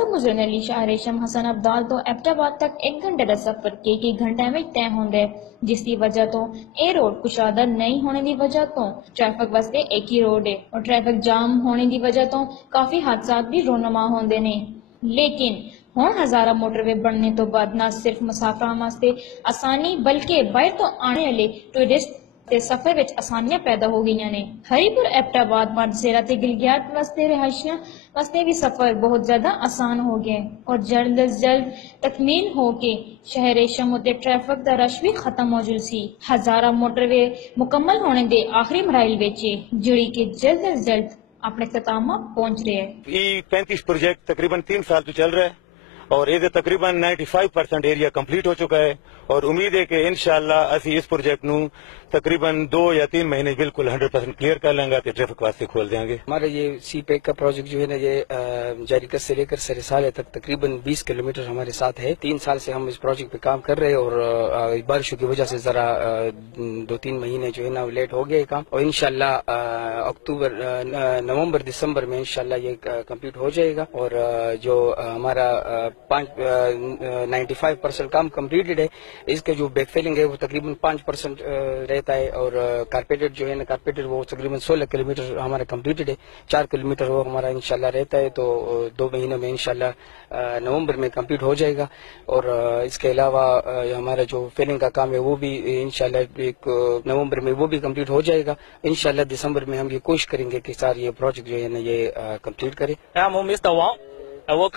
तो गुजरने वाली शाह रेशम हसन अब्दाल तो एबटाबाद तक 1 घंटे का सफर कई घंटे में तय होंगे, जिसकी वजह तो ए रोड कुशादा नहीं होने की वजह तो ट्रैफिक वास्ते एक ही रोड है और ट्रैफिक जाम होने की वजह तो काफी हादसा भी रोनमा होंगे ने। लेकिन हुण हजारा मोटरवे बनने तो बाद न सिर्फ मुसाफिरां वास्ते आसानी बल्कि बाहर तो आने वाले टूरिस्ट ते सफर विच आसानियां पैदा हो गई ने। हरीपुर एबटाबाद मानसेरा ते गिलगियात वास्ते रिहायशियां वास्ते भी सफर बहुत ज्यादा आसान हो गया और जल्द अज जल्द तकमील हो के शहर रेशम उत्ते ट्रैफिक दा रश भी खत्म हो जुलसी। हजारा मोटरवे मुकम्मल होने दे आखिरी मराइल विच जिड़ी के जल्द अज जल्द अपने इख्तिताम पहुंच रहे हैं। E35 प्रोजेक्ट तकरीबन 3 साल तो चल रहा है और ये तकरीबन 95% एरिया कंप्लीट हो चुका है और उम्मीद है कि इंशाअल्लाह असी इस प्रोजेक्ट नू तकरीबन 2 या 3 महीने बिल्कुल 100% क्लियर कर लेंगे तो ट्रैफिक वास्ते खोल देंगे। हमारा ये सी पैक का प्रोजेक्ट जो है ना ये जारीकत से लेकर सरिसाले तक तकरीबन 20 किलोमीटर हमारे साथ है। 3 साल से हम इस प्रोजेक्ट पे काम कर रहे हैं और बारिशों की वजह से जरा 2-3 महीने जो है ना लेट हो गया काम और इंशाल्लाह अक्टूबर नवंबर दिसंबर में इंशाल्लाह ये कंप्लीट हो जाएगा और जो हमारा 95% काम कम्प्लीटेड है। इसके जो बैकफिलिंग है वो तकरीबन 5% रहता है और कारपेटेड जो है ना कारपेटेड वो तकरीबन 16 किलोमीटर हमारा कम्प्लीटेड है। 4 किलोमीटर वो हमारा इंशाल्लाह रहता है तो 2 महीनों में इंशाल्लाह नवंबर में कंप्लीट हो जाएगा और इसके अलावा हमारा जो फिलिंग का काम है वो भी इंशाल्लाह एक नवंबर में वो भी कंप्लीट हो जाएगा। इंशाल्लाह दिसंबर में हम ये कोशिश करेंगे कि सारे ये प्रोजेक्ट जो है ना ये कंप्लीट करें। I'm Mr. Wang. I work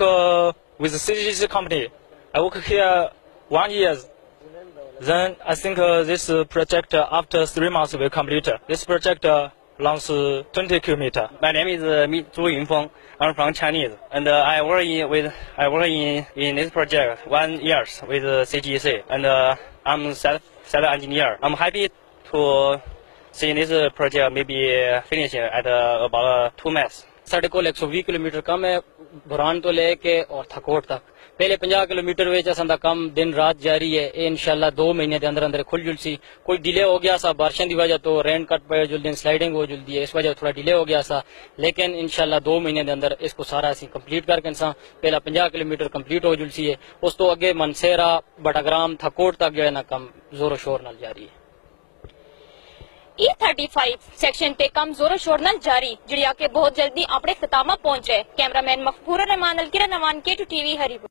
with the CGC company. I work here 1 year. Then I think this project after 3 months will complete. This project longs 20 kilometers. My name is Zhu Yunfeng. I'm from Chinese, and I work in this project 1 year with CGC, and I'm site engineer. I'm happy to see this project maybe finishing at about 2 months. साढ़े को 120 kilometre कम है बुरान तो लेके और थकोट तक। पहले 50 kilometre विच असां काम दिन रात जारी है। इंशाल्लाह 2 महीने के अंदर अंदर खुल जुलसी। कोई डिले हो गया सा बारिशों की वजह तो रेन कट पे जुल स्लाइडिंग हो जुलती है, इस वजह थोड़ा डिले हो गया सा। लेकिन इंशाल्लाह 2 महीने के अंदर इसको सारा असीं कंप्लीट करके पहला 50 किलोमीटर कंप्लीट हो जुलसी है। उस तो अगे मनसेरा बटाग्राम थकोट तक जो है ना काम जोरों शोर नाल जारी है। E35 सेक्शन ते कम जोरों शोर नाल जारी जिहड़ी आके बहुत जल्दी अपने इख्तिताम पहुंच रहे। कैमरामैन मखबूर रहमान अलकिरा नवान K2 TV हरीपुर।